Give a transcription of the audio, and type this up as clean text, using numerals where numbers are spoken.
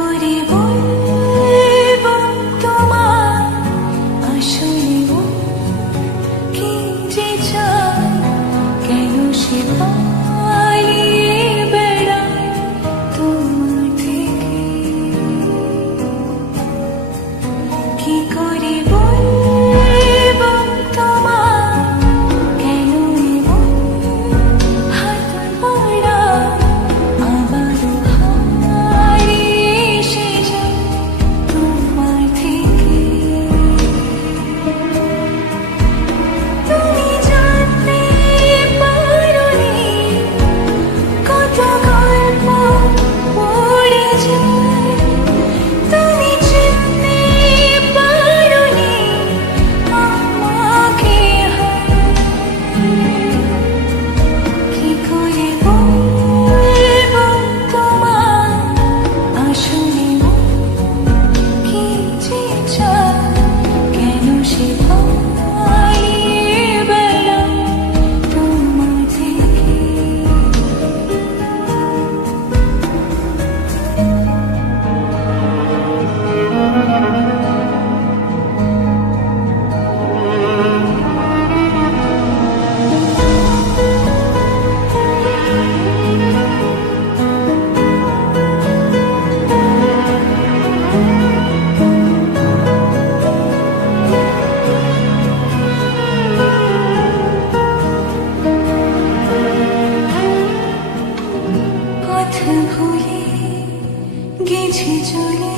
করে বলবো তোমার আসলে মন কি যে চায়, কেন সে পালিয়ে বেড়ায় তোমার থেকে। কি করে বলবো তোমার কেন এমন হাত বাড়ায়, আবারও হারিয়ে এসে যায় তোমার থেকে। তুমি জানতে পারোনি কত গল্প পড়ে যায়, তুমি চিনতে পারোনি আমাকে। কি করে বলবো তোমার আসলে মন কি যে চায়, কেন সে পালিয়ে বেড়ায় তোমার থেকে। পথ ভুলে গেছি চলে